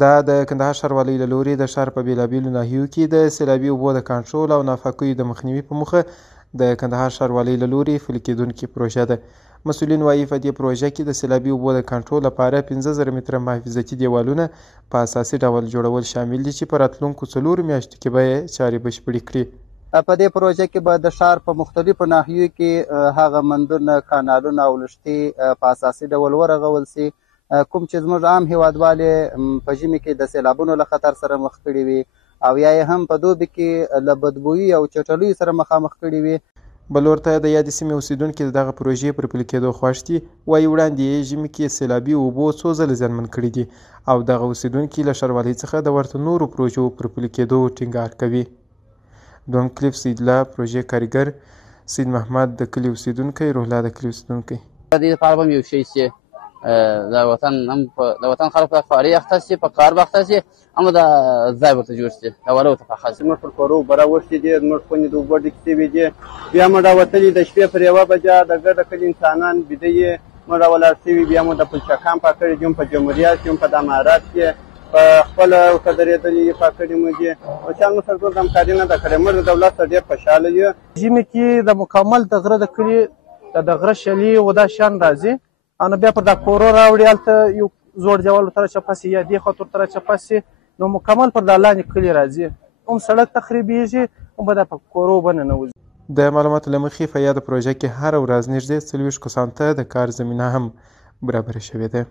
دا د کندهار ښاروالۍ له لوري د ښار په بېلابېلو ناحیو کې د سیلابي اوبو د کنټرول او ناپاکیو د مخنیوي په موخه د کندهار ښاروالۍ له لوري پلي کېدونکې پروژه ده. مسؤلین وایي په دې پروژه کې د سیلابي اوبو د کنټرول لپاره 15,000 متره محافظتي دیوالونه په اساسي ډول جوړول شامل دي چې په راتلونکو 4 میاشتو کې به یې چارې بشپړې کړي. په دې پروژه کې به د ښار په مختلفو ناحیو کې هغه مندونه، کانالونه او لښتې په اساسي ډول ورغول سي، کوم چې زموږ عام هیوادوال یې په ژمي کې د سیلابونو له خطر سره مخ کړي وي او یا یې هم په دوبي کې له بدبویي او چټلیو سره مخامخ کړي وي. بل ورته د یادې سیمې اوسېدونکي د دغه پروژې پر پلي کېدو خوښ دي. وایي وړاندې یې ژمي کې سیلابي اوبو څو ځله زیانمن کړي دي او دغه اوسېدونکي له ښاروالۍ څخه د ورته نورو پروژو پر پلي کېدو ټینګار کوي. دویم کلیپ سید الله پروژې کارګر، سید محمد د کلي اوسېدونکی، روح الله د کلي اوسېدونکی. د دې لپاره به یو شی سي د وطن خلک په خوارۍ اخته سي، په کار به اخته سي، اما دا ځای ورته جوړ سي، هوا ورته پاخه سي. زموږ پر کورو اوبه راوښتې دي، زموږ خونې د اوبو ډکې شوي دي. بیا مو راوتلي د شپې پر 1 بجه د ګرده کلي انسانان بیده یې مو راولاړ شوي. بیا مو د پلچکان پاک کړي دي، هم په جمهوریت کې هم په دمارات کې په خپله ورته درېدلي دي، پاک کړي مو دي. اوسیان مو سره ټول همکاري نه ده کړې. موږ د دولت سره ډېر خوشحاله یو. ژمي کې د مکمل د غره د کلي د غره شلي و دا شیان راځي، نو بیا پر دا کورو راوړي، هلته یو زوړ دیوال ورته راچپه سي یا دې خوا ته ورته راچپه سي، نو مکمل پر دا لاندې کلي راځي، هم سړک تخریبېږي، هم به دا په کورو اوبه ننوځي. د معلوماتو له مخې په یاده پروژه کې هره ورځ نږدې 40 کسانو ته د کار زمینه هم برابره شوې ده.